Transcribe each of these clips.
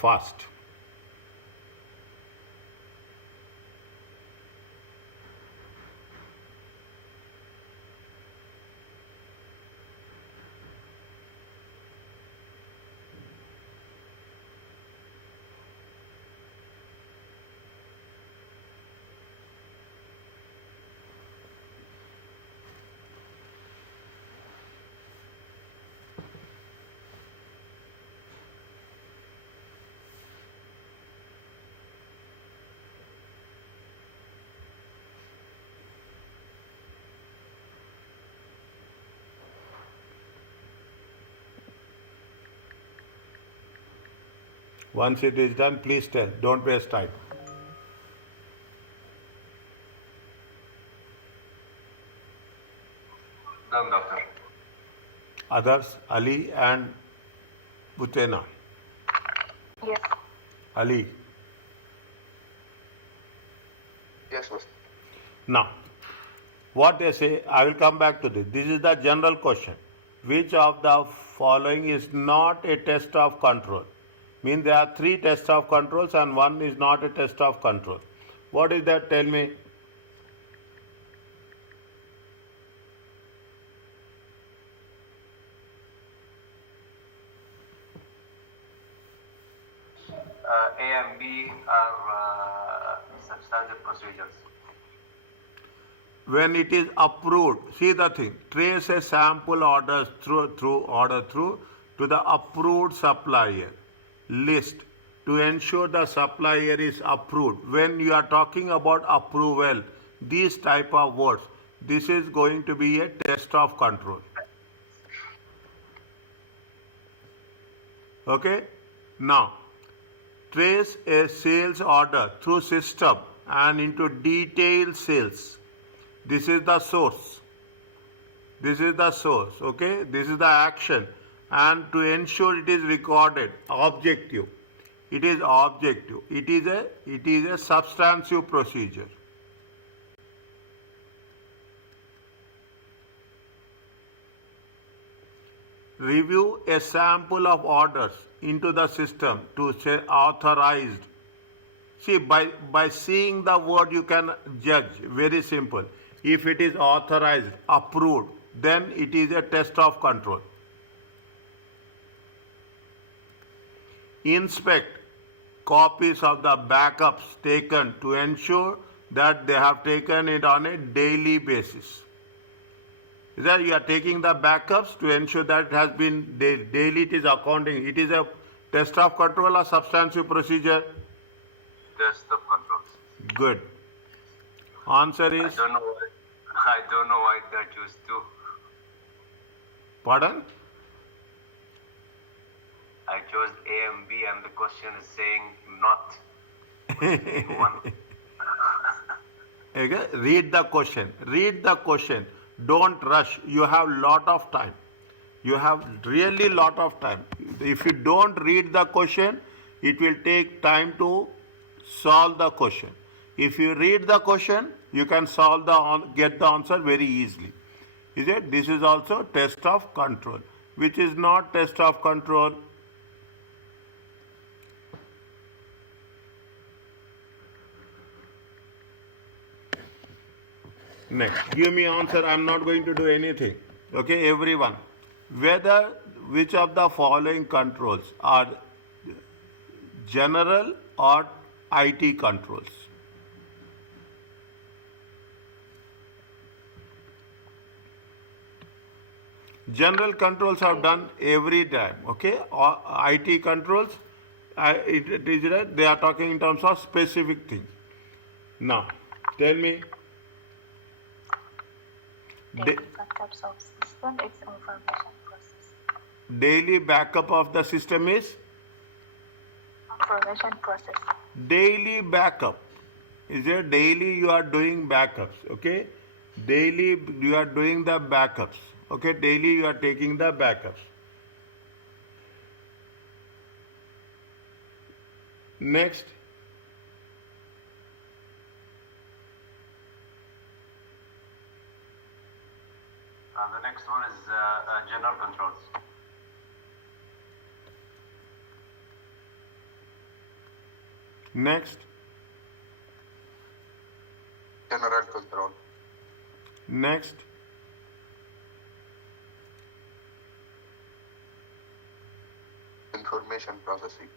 fast. Once it is done, please tell. Don't waste time. Done, doctor. Others, Ali and Butena. Yes. Ali. Yes, sir. Now, what they say, I will come back to this. This is the general question. Which of the following is not a test of control? Means there are 3 tests of controls and one is not a test of control. What is that? Tell me. A and B are substantive procedures. When it is approved, see the thing, trace a sample order through to the approved supplier list to ensure the supplier is approved. When you are talking about approval, these type of words, this is going to be a test of control. Okay? Now, trace a sales order through system and into detailed sales. This is the source. This is the source, okay? This is the action. And to ensure it is recorded, objective. It is objective. It is a substantive procedure. Review a sample of orders into the system to say authorized. See, by seeing the word you can judge. Very simple. If it is authorized, approved, then it is a test of control. Inspect copies of the backups taken to ensure that they have taken it on a daily basis. Is that you are taking the backups to ensure that it has been daily, it is accounting. It is a test of control or substantive procedure? Test of controls. Good. Answer is? I don't know why they choose 2. Pardon? I chose A and B and the question is saying not. 1. Okay? Read the question. Read the question. Don't rush. You have lot of time. You have really lot of time. If you don't read the question, it will take time to solve the question. If you read the question, you can get the answer very easily. Is it? This is also test of control. Which is not test of control? Next, give me answer. I'm not going to do anything. Okay, everyone. Which of the following controls are general or IT controls? General controls are done every time. Okay, or IT controls, they are talking in terms of specific things. Now, tell me. Daily backups of system is information process. Daily backup of the system is? Information process. Daily backup. Is it daily you are doing backups? Okay. Daily you are doing the backups. Okay. Daily you are taking the backups. Next. The next one is general controls. Next. General control. Next. Information processing.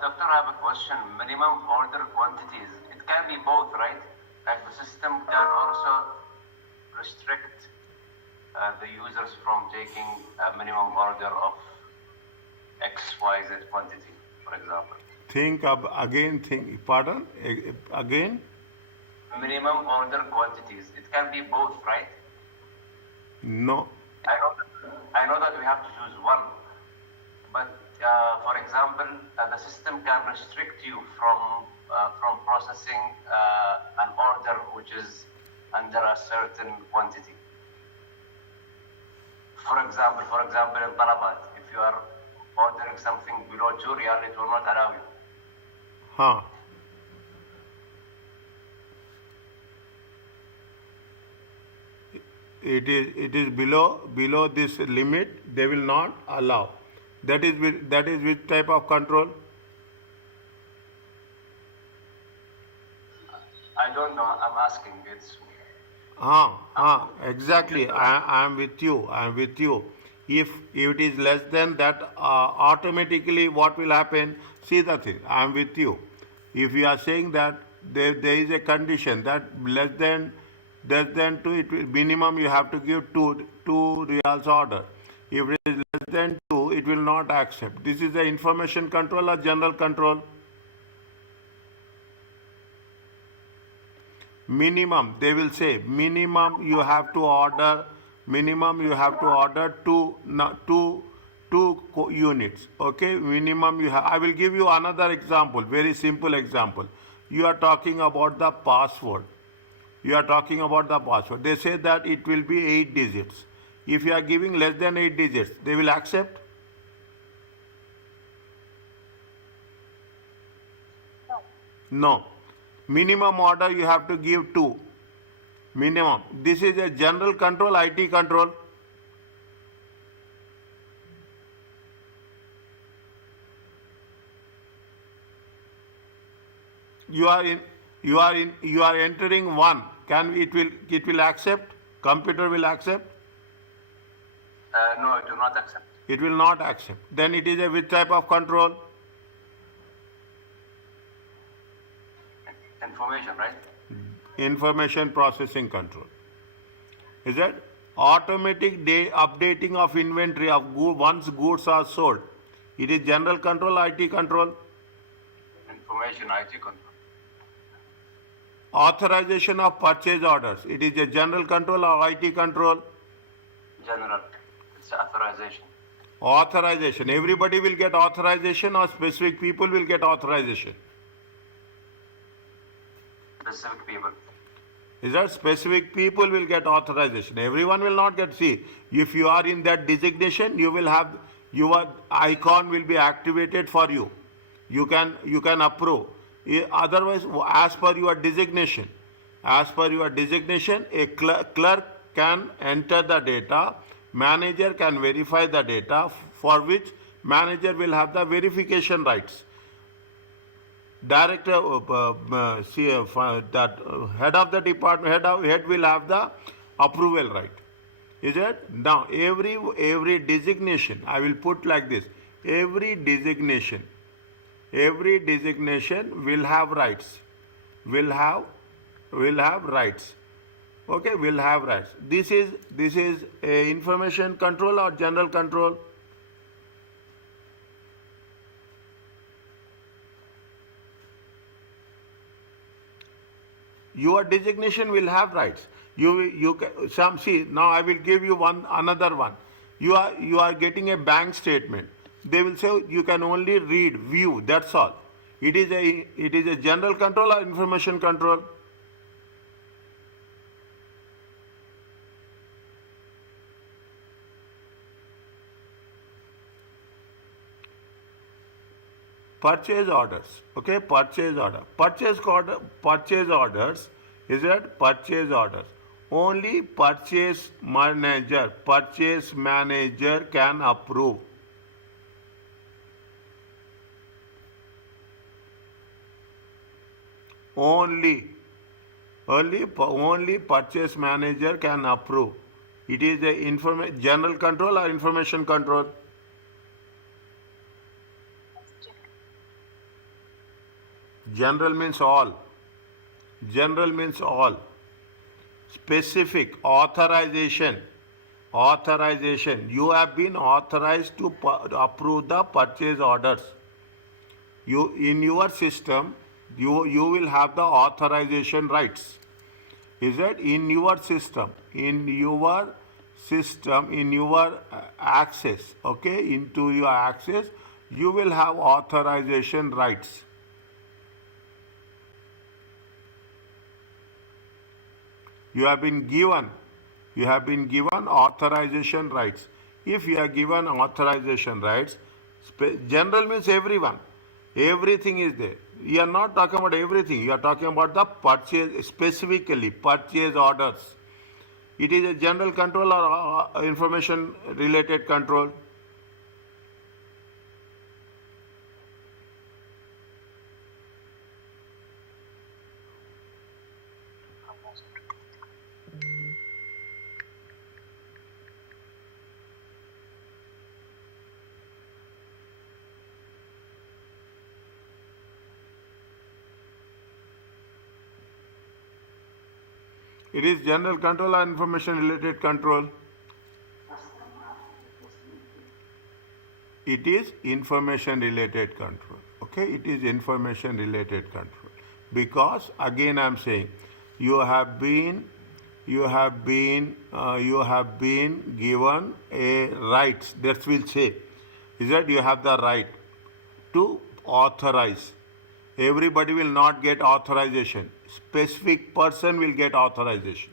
Doctor, I have a question. Minimum order quantities. It can be both, right? Like the system can also restrict the users from taking a minimum order of XYZ quantity, for example. Think of again. Pardon. Again. Minimum order quantities. It can be both, right? No. I know that we have to choose one, but for example, the system can restrict you from processing an order which is under a certain quantity. For example, in Talabat, if you are ordering something below 2 riyal, it will not allow you. Huh. It is below this limit. They will not allow. That is which type of control? I don't know. I'm asking. It's Exactly. I am with you. If it is less than that, automatically what will happen? See the thing. I am with you. If you are saying that there is a condition that less than 2, it will, minimum you have to give 2 reals order. If it is less than 2, it will not accept. This is the information control or general control? Minimum, they will say minimum you have to order 2 units. Okay, minimum you have. I will give you another example, very simple example. You are talking about the password. They say that it will be 8 digits. If you are giving less than 8 digits, they will accept? No. Minimum order you have to give 2. Minimum. This is a general control, IT control. You are entering 1. It will accept? Computer will accept? no, it will not accept. It will not accept. Then it is a which type of control? Information, right? Information processing control. Is that automatic updating of inventory of once goods are sold? It is general control, IT control. Information, IT control. Authorization of purchase orders. It is a general control or IT control? General. It's authorization. Authorization. Everybody will get authorization or specific people will get authorization? Specific people. Is that specific people will get authorization? Everyone will not get. See, if you are in that designation, you will have your icon will be activated for you. You can approve. Otherwise, as per your designation, a clerk can enter the data. Manager can verify the data, for which manager will have the verification rights. Director, head of the department, head will have the approval right. Is it? Now, every designation, I will put like this: every designation will have rights. Will have rights. Okay, will have rights. This is a information control or general control? Your designation will have rights. See, now I will give you another one. You are getting a bank statement. They will say you can only read, view. That's all. It is a general control or information control? Purchase orders. Okay, purchase order. Purchase orders. Is it purchase orders? Only purchase manager can approve. Only purchase manager can approve. It is a general control or information control. General means all. General means all. Specific authorization. Authorization. You have been authorized to approve the purchase orders. You in your system, you will have the authorization rights. Is that in your system? In your system, in your access, okay, into your access, you will have authorization rights. You have been given authorization rights. If you are given authorization rights, general means everyone. Everything is there. You are not talking about everything. You are talking about the purchase, specifically purchase orders. It is a general control or information related control. It is general control or information related control. It is information related control. Okay, it is information related control. Because again I am saying, you have been given a rights. That will say, is that you have the right to authorize. Everybody will not get authorization. Specific person will get authorization.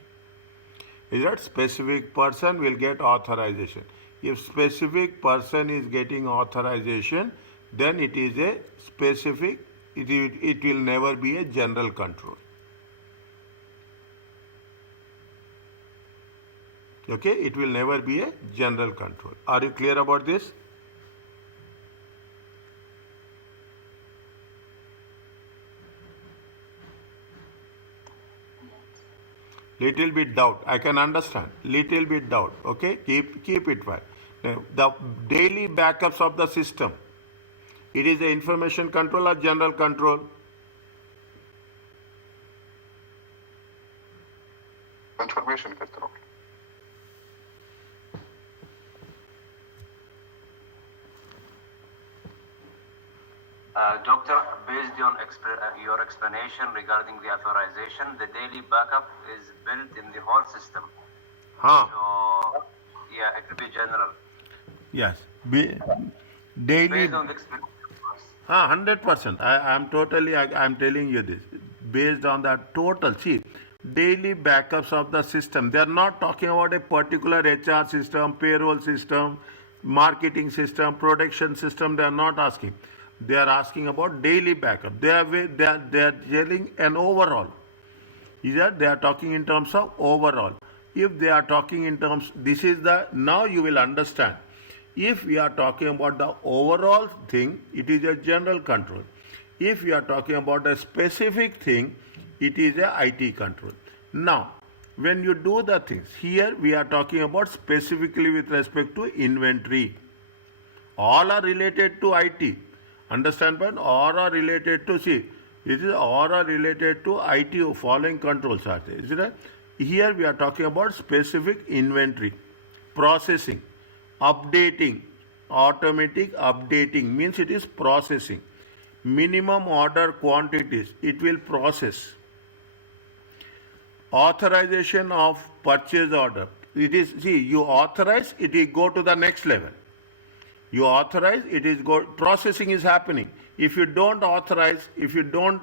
Is that specific person will get authorization. If specific person is getting authorization, then it is a specific, it will never be a general control. Okay, it will never be a general control. Are you clear about this? Little bit doubt. I can understand. Little bit doubt. Okay, keep it right. Now, the daily backups of the system. It is the information control or general control. Information control. Doctor, based on your explanation regarding the authorization, the daily backup is built in the whole system. Huh. So, yeah, it will be general. Yes. Daily. Based on the explanation. 100%. I am telling you this. Based on the total. See, daily backups of the system. They are not talking about a particular HR system, payroll system, marketing system, production system. They are not asking. They are asking about daily backup. They are telling an overall. Either they are talking in terms of overall. If they are talking in terms, this is the, now you will understand. If we are talking about the overall thing, it is a general control. If we are talking about a specific thing, it is a IT control. Now, when you do the things, here we are talking about specifically with respect to inventory. All are related to IT. Understand, but all are related to, see, it is all are related to IT following controls are there. Is it? Here we are talking about specific inventory, processing, updating, automatic updating means it is processing. Minimum order quantities, it will process. Authorization of purchase order. It is, see, you authorize, it will go to the next level. You authorize, it is processing is happening. If you don't authorize, if you don't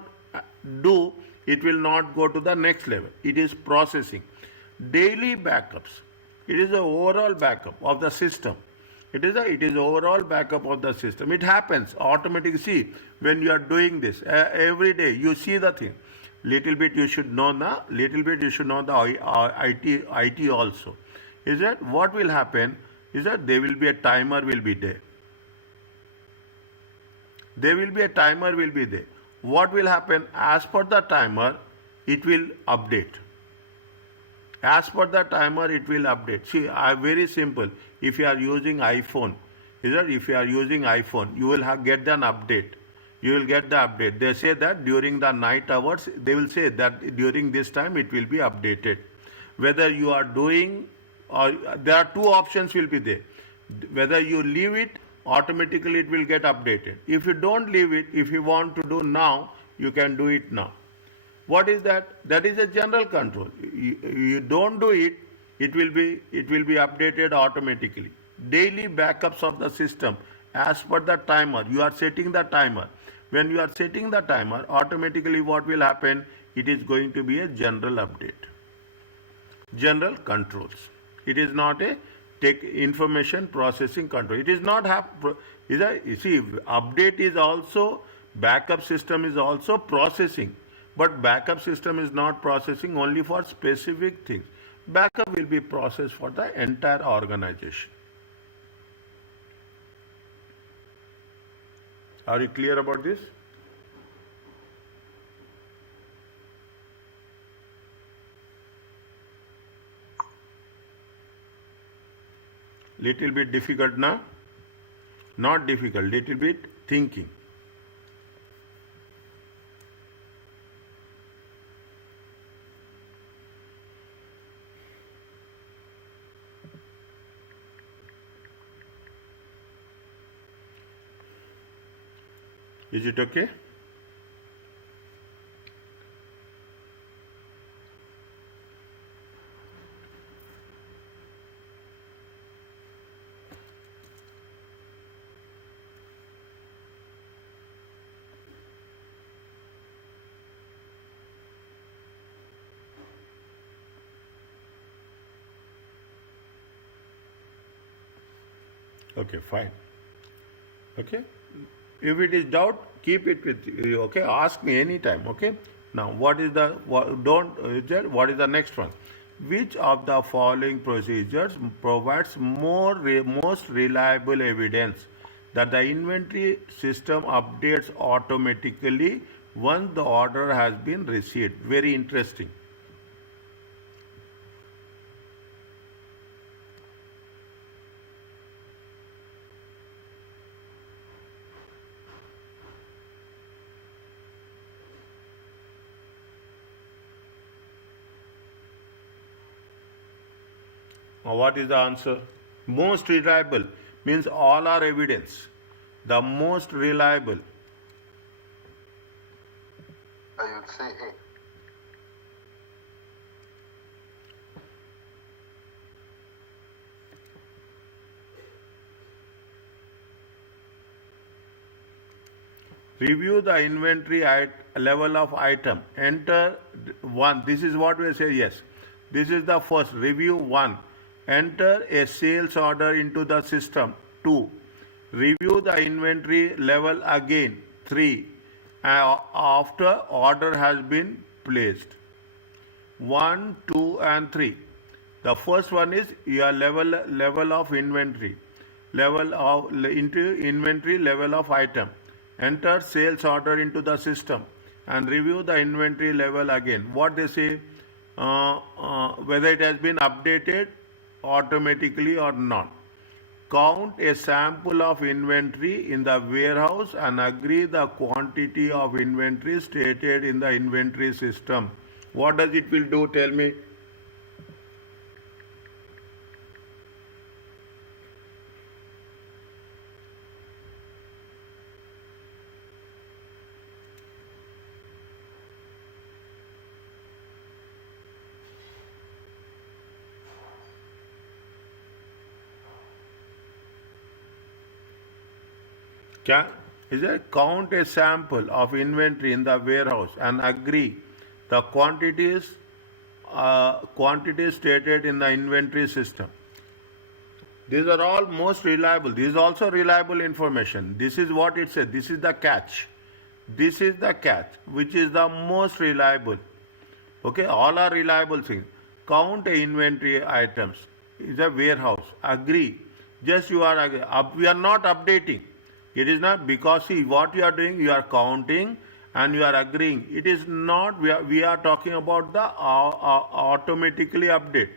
do, it will not go to the next level. It is processing. Daily backups. It is the overall backup of the system. It is overall backup of the system. It happens automatically. See, when you are doing this every day, you see the thing. Little bit you should know the IT also. Is that what will happen? Is that there will be a timer will be there. There will be a timer will be there. What will happen? As per the timer, it will update. As per the timer, it will update. See, very simple. If you are using iPhone, if you are using iPhone, you will get an update. You will get the update. They say that during the night hours, they will say that during this time it will be updated. Whether you are doing, or there are two options will be there. Whether you leave it, automatically it will get updated. If you don't leave it, if you want to do now, you can do it now. What is that? That is a general control. You don't do it, it will be updated automatically. Daily backups of the system as per the timer. You are setting the timer. When you are setting the timer, automatically what will happen? It is going to be a general update. General controls. It is not a information processing control. It is not you see, update is also, backup system is also processing. But backup system is not processing only for specific things. Backup will be processed for the entire organization. Are you clear about this? Little bit difficult now? Not difficult, little bit thinking. Is it okay? Okay, fine. Okay. If it is doubt, keep it with you. Okay, ask me anytime. Okay. Now, what is the what is the next one? Which of the following procedures provides most reliable evidence that the inventory system updates automatically once the order has been received? Very interesting. What is the answer? Most reliable means all are evidence. The most reliable. I would say A. Review the inventory at level of item. Enter 1. This is what we say, yes. This is the first. Review 1. Enter a sales order into the system. 2. Review the inventory level again. 3. After order has been placed. 1, 2 and 3. The first one is your level of inventory. Into inventory level of item. Enter sales order into the system and review the inventory level again. What they say, whether it has been updated automatically or not. Count a sample of inventory in the warehouse and agree the quantity of inventory stated in the inventory system. What does it will do? Tell me. Is it count a sample of inventory in the warehouse and agree the quantities stated in the inventory system. These are all most reliable. This is also reliable information. This is what it says. This is the catch. This is the catch, which is the most reliable. Okay, all are reliable things. Count inventory items is a warehouse. Agree. Just you are agree. We are not updating. It is not because see what you are doing. You are counting and you are agreeing. It is not. We are talking about the automatically update.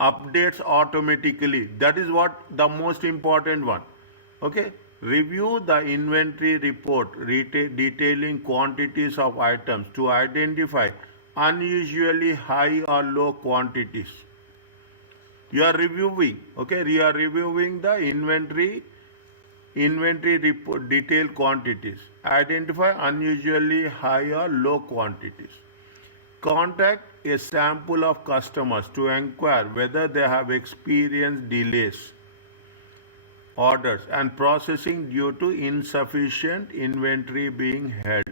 Updates automatically. That is what the most important one. Okay. Review the inventory report detailing quantities of items to identify unusually high or low quantities. You are reviewing, okay? You are reviewing the inventory report detailed quantities. Identify unusually high or low quantities. Contact a sample of customers to inquire whether they have experienced delays, orders and processing due to insufficient inventory being held.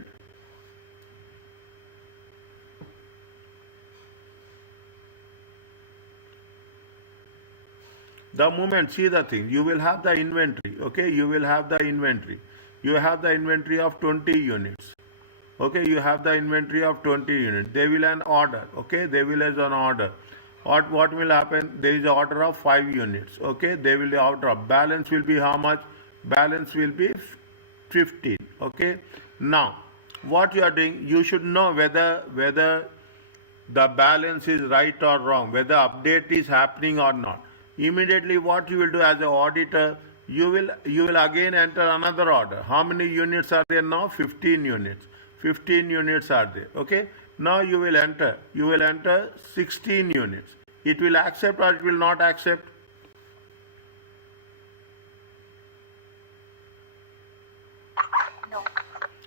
The moment, see the thing, you will have the inventory, okay? You will have the inventory. You have the inventory of 20 units. Okay, you have the inventory of 20 units. They will an order, okay? They will as an order. What will happen? There is an order of 5 units, okay? They will order of balance will be how much? Balance will be 15, okay? Now, what you are doing, you should know whether the balance is right or wrong, whether update is happening or not. Immediately what you will do as an auditor, you will again enter another order. How many units are there now? 15 units. 15 units are there, okay? Now you will enter 16 units. It will accept or it will not accept? No.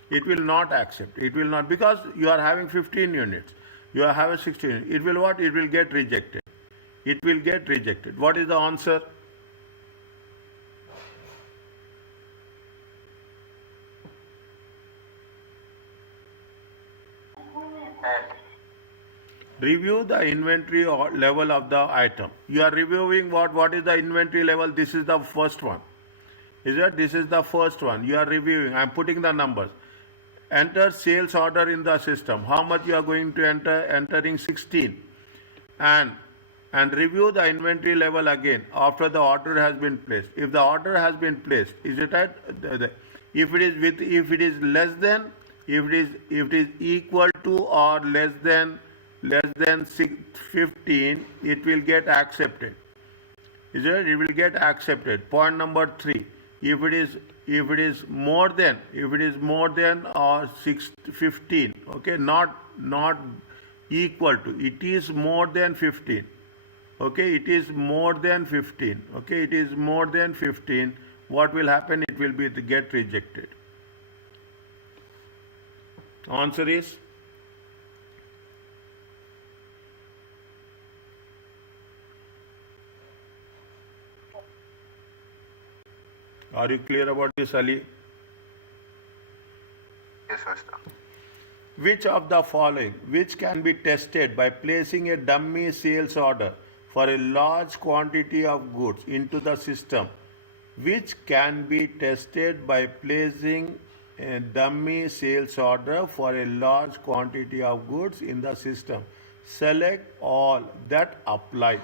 It will not accept. It will not, because you are having 15 units. You are having 16. It will what? It will get rejected. It will get rejected. What is the answer? Review the inventory level of the item. You are reviewing what is the inventory level? This is the first one. Is it? This is the first one. You are reviewing. I am putting the numbers. Enter sales order in the system. How much you are going to enter? Entering 16. And review the inventory level again after the order has been placed. If the order has been placed, is it right? If it is less than, if it is equal to or less than 15, it will get accepted. Is it? It will get accepted. Point number 3. If it is more than or 15, okay, not equal to, it is more than 15. Okay, it is more than 15. Okay, it is more than 15. What will happen? It will be to get rejected. Answer is? Are you clear about this, Ali? Yes, Master. Which of the following, which can be tested by placing a dummy sales order for a large quantity of goods into the system? Which can be tested by placing a dummy sales order for a large quantity of goods in the system? Select all that apply.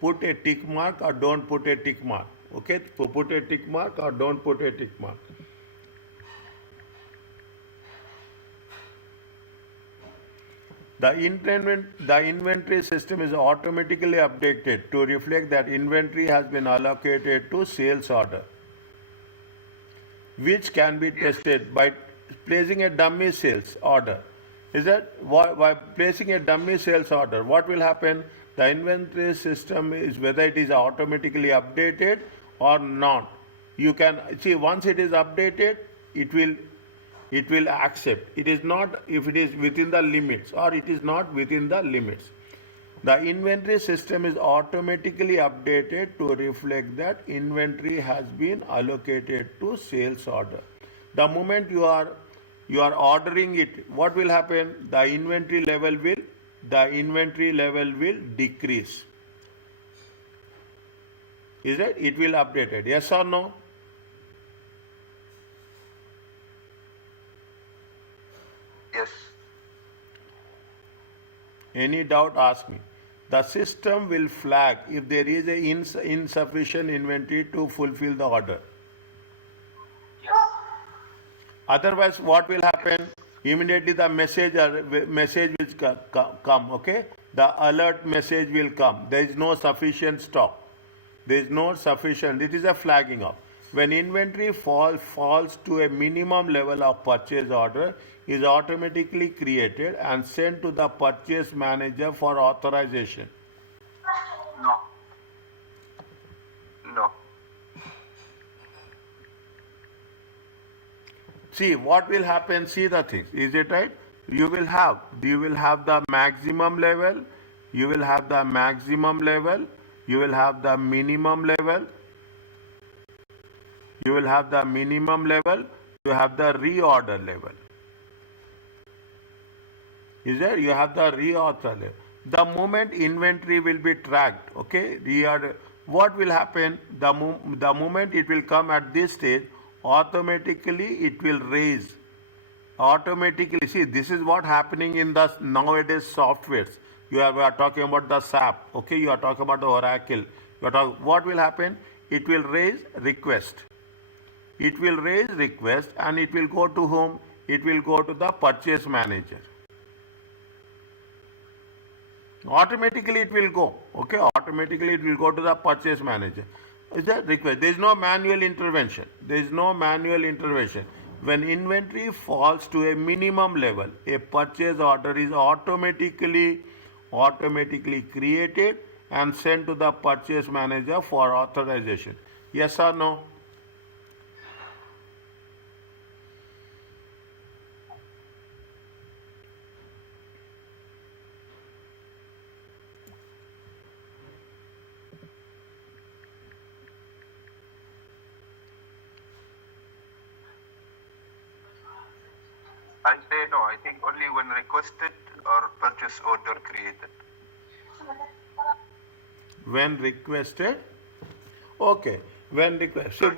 Put a tick mark or don't put a tick mark. Okay, put a tick mark or don't put a tick mark. The inventory system is automatically updated to reflect that inventory has been allocated to sales order, which can be tested by placing a dummy sales order. Is that by placing a dummy sales order, what will happen? The inventory system is whether it is automatically updated or not. You can see once it is updated, it will accept. It is not if it is within the limits or it is not within the limits. The inventory system is automatically updated to reflect that inventory has been allocated to sales order. The moment you are ordering it, what will happen? The inventory level will decrease. Is it? It will update it. Yes or no? Yes. Any doubt, ask me. The system will flag if there is a insufficient inventory to fulfill the order. Yes. Otherwise, what will happen? Immediately the message will come, okay? The alert message will come. There is no sufficient stock. There is no sufficient. It is a flagging up. When inventory falls to a minimum level of purchase order, is automatically created and sent to the purchase manager for authorization. No. No. See what will happen. See the things. Is it right? You will have the maximum level. You will have the maximum level. You will have the minimum level. You will have the minimum level. You have the reorder level. Is there? You have the reorder level. The moment inventory will be tracked, okay? Reorder. What will happen? The moment it will come at this stage, automatically it will raise. Automatically, see, this is what happening in the nowadays softwares. We are talking about the SAP, okay? You are talking about the Oracle. What will happen? It will raise request. It will raise request and it will go to whom? It will go to the purchase manager. Automatically it will go, okay? Automatically it will go to the purchase manager. Is that request? There is no manual intervention. There is no manual intervention. When inventory falls to a minimum level, a purchase order is automatically created and sent to the purchase manager for authorization. Yes or no? I say no. I think only when requested or purchase order created. When requested, okay. When requested, so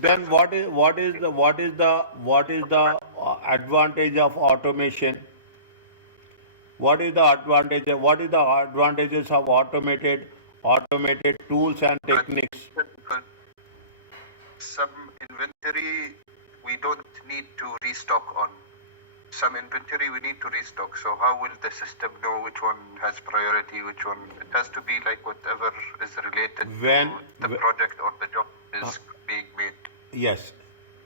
then what is the advantage of automation? What is the advantage? What is the advantages of automated tools and techniques? Some inventory we don't need to restock on. Some inventory we need to restock. So how will the system know which one has priority, which one? It has to be like whatever is related When- to the project or the job is being made. Yes,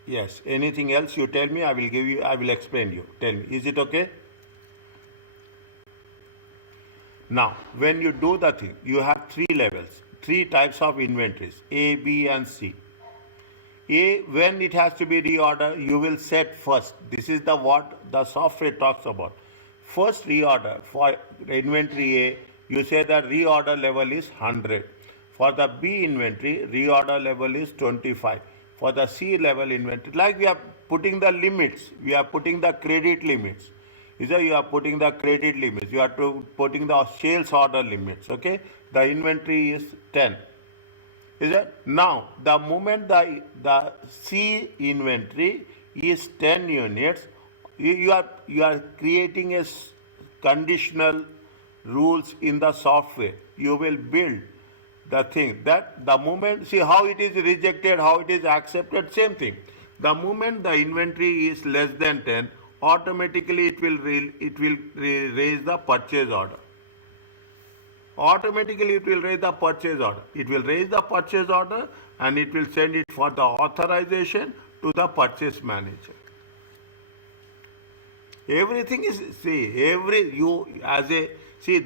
yes. Anything else you tell me, I will explain you. Tell me, is it okay? Now, when you do the thing, you have three levels, three types of inventories, A, B, and C. A, when it has to be reorder, you will set first. This is what the software talks about. First reorder for inventory A, you say the reorder level is 100. For the B inventory, reorder level is 25. For the C level inventory, like we are putting the limits, we are putting the credit limits. You are putting the credit limits, you are putting the sales order limits, okay? The inventory is 10. Is it? Now, the moment the C inventory is 10 units, you are creating a conditional rules in the software. You will build the thing that the moment, see how it is rejected, how it is accepted, same thing. The moment the inventory is less than 10, automatically it will raise the purchase order. Automatically it will raise the purchase order. It will raise the purchase order and it will send it for the authorization to the purchase manager. Everything is,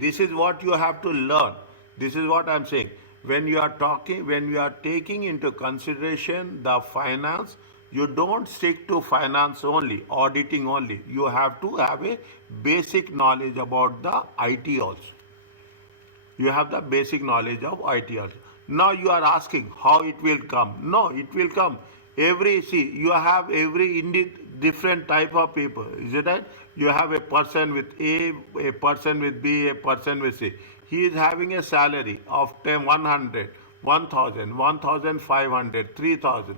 this is what you have to learn. This is what I am saying. When you are taking into consideration the finance, you don't stick to finance only, auditing only. You have to have a basic knowledge about the IT also. You have the basic knowledge of IT also. Now you are asking how it will come. No, it will come. You have every different type of people. Is it right? You have a person with A, a person with B, a person with C. He is having a salary of 100. 1,000, 1,500, 3,000.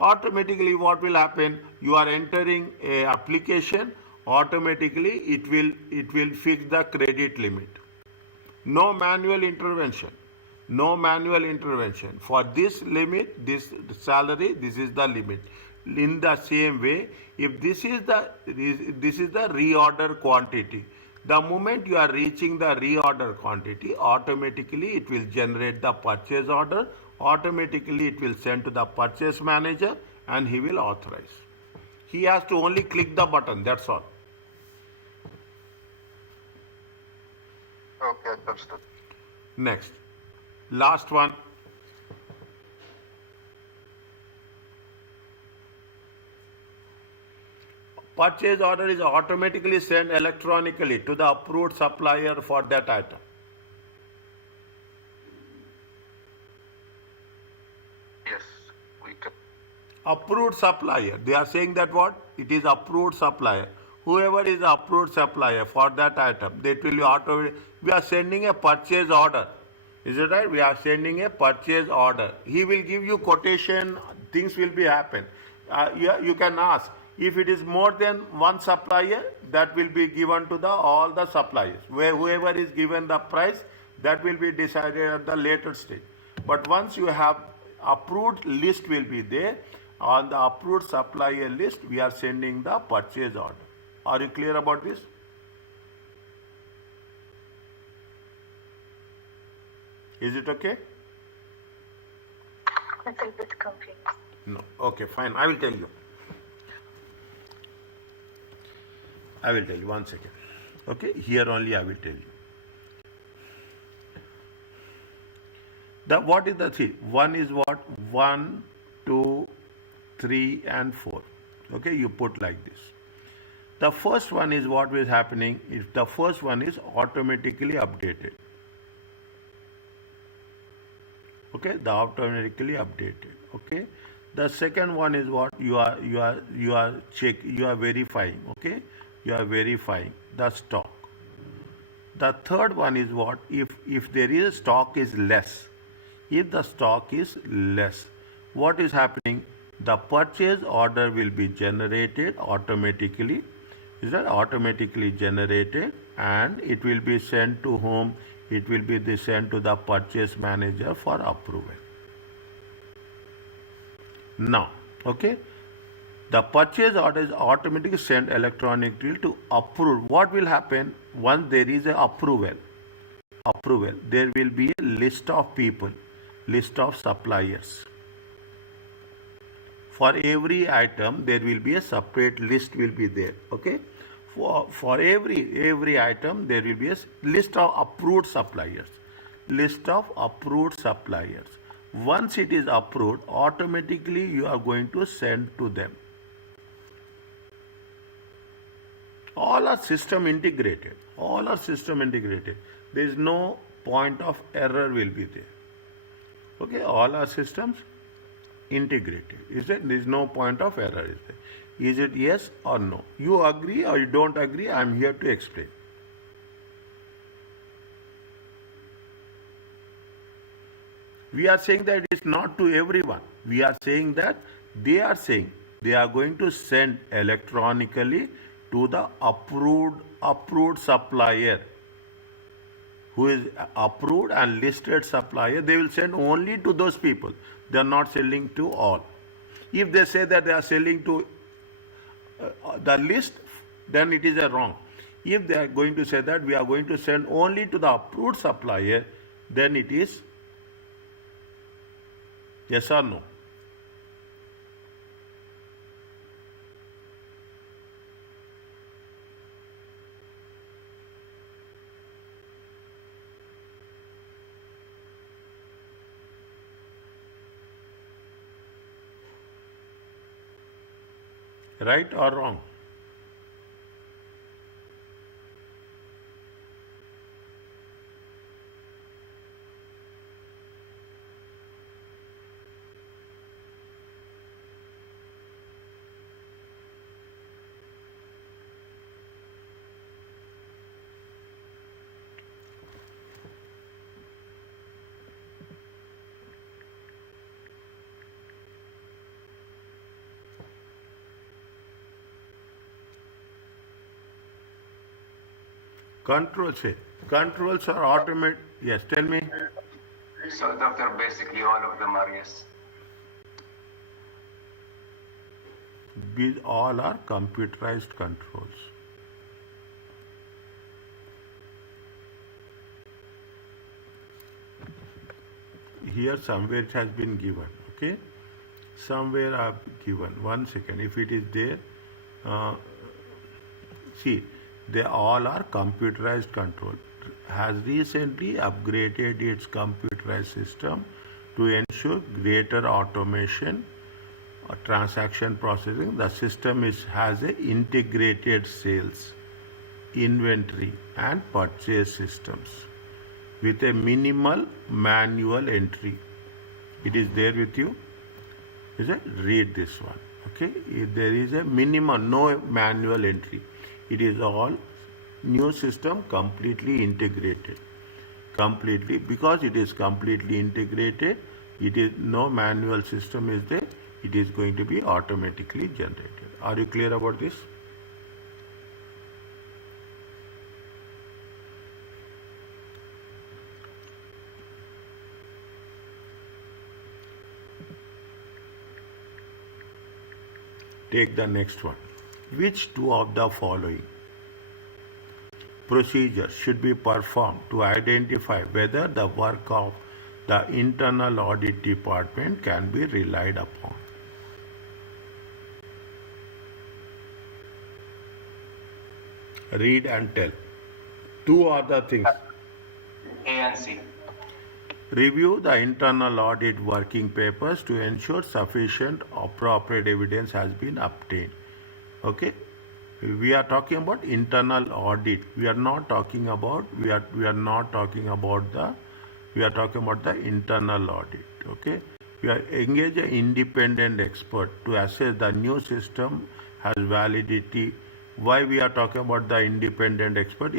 Automatically what will happen? You are entering a application, automatically it will fix the credit limit. No manual intervention. No manual intervention. For this limit, this salary, this is the limit. In the same way, if this is the reorder quantity, the moment you are reaching the reorder quantity, automatically it will generate the purchase order, automatically it will send to the purchase manager and he will authorize. He has to only click the button, that's all. Okay, understood. Next, last one. Purchase order is automatically sent electronically to the approved supplier for that item. Yes, we can. Approved supplier. They are saying that what? It is approved supplier. Whoever is the approved supplier for that item, that will be auto. We are sending a purchase order. Is it right? We are sending a purchase order. He will give you quotation. Things will be happen. You can ask. If it is more than one supplier, that will be given to all the suppliers. Where whoever is given the price, that will be decided at the later stage. But once you have approved list will be there, on the approved supplier list, we are sending the purchase order. Are you clear about this? Is it okay? Little bit confused. No. Okay, fine. I will tell you. I will tell you, 1 second. Okay, here only I will tell you. What is the three? One is what? 1, 2, 3 and 4. Okay, you put like this. The first one is what is happening is the first one is automatically updated. Okay, the automatically updated. Okay, the second one is what you are verifying. Okay, you are verifying the stock. The third one is what? If there is a stock is less, if the stock is less, what is happening? The purchase order will be generated automatically. Is that automatically generated, and it will be sent to whom? It will be sent to the purchase manager for approval. Now, okay, the purchase order is automatically sent electronically to approve. What will happen once there is a approval? There will be a list of people, list of suppliers. For every item, there will be a separate list will be there. Okay, for every item, there will be a list of approved suppliers. List of approved suppliers. Once it is approved, automatically you are going to send to them. All are system integrated. All are system integrated. There is no point of error will be there. Okay, all are systems integrated. Is it? There is no point of error. Is there? Is it yes or no? You agree or you don't agree? I am here to explain. We are saying that it's not to everyone. We are saying that they are saying they are going to send electronically to the approved supplier who is approved and listed supplier. They will send only to those people. They are not selling to all. If they say that they are selling to the list, then it is a wrong. If they are going to say that we are going to send only to the approved supplier, then it is yes or no. Right or wrong? Controls are automated. Yes, tell me. So, doctor, basically all of them are yes. These all are computerized controls. Here somewhere it has been given, okay? Somewhere I have given. 1 second. If it is there, see, they all are computerized control. Has recently upgraded its computerized system to ensure greater automation or transaction processing. The system has a integrated sales, inventory and purchase systems with a minimal manual entry. It is there with you? Is it? Read this one. Okay, there is a minimum, no manual entry. It is all new system, completely integrated. Completely, because it is completely integrated, it is no manual system is there. It is going to be automatically generated. Are you clear about this? Take the next one. Which two of the following procedures should be performed to identify whether the work of the internal audit department can be relied upon? Read and tell. Two other things. A and C. Review the internal audit working papers to ensure sufficient appropriate evidence has been obtained. Okay, we are talking about internal audit. We are not talking about the internal audit. Okay, we are engage an independent expert to assess the new system has validity. Why we are talking about the independent expert?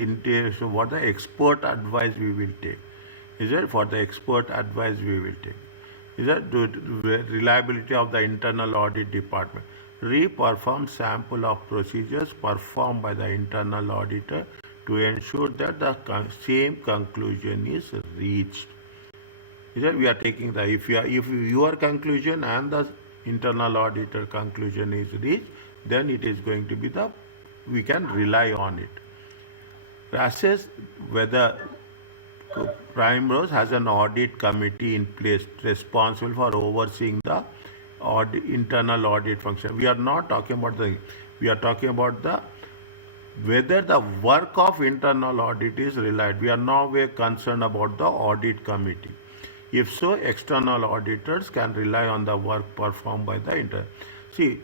So what the expert advice we will take. Is it for the expert advice we will take? Is that reliability of the internal audit department? Re-perform sample of procedures performed by the internal auditor to ensure that the same conclusion is reached. Is that we are taking the if your conclusion and the internal auditor conclusion is reached, then it is going to be we can rely on it. Assess whether Primrose has an audit committee in place responsible for overseeing the internal audit function. We are not talking about we are talking about whether the work of internal audit is relied. We are now very concerned about the audit committee. If so, external auditors can rely on the work performed by the internal. See,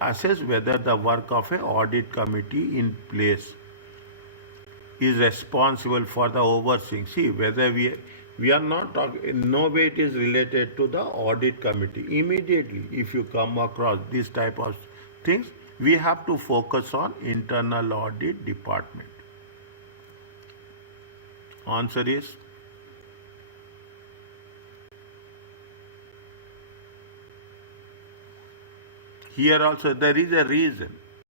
assess whether the work of an audit committee in place is responsible for the overseeing. See, whether we are not talking, in no way it is related to the audit committee. Immediately, if you come across this type of things, we have to focus on internal audit department. Answer is here also there is a reason.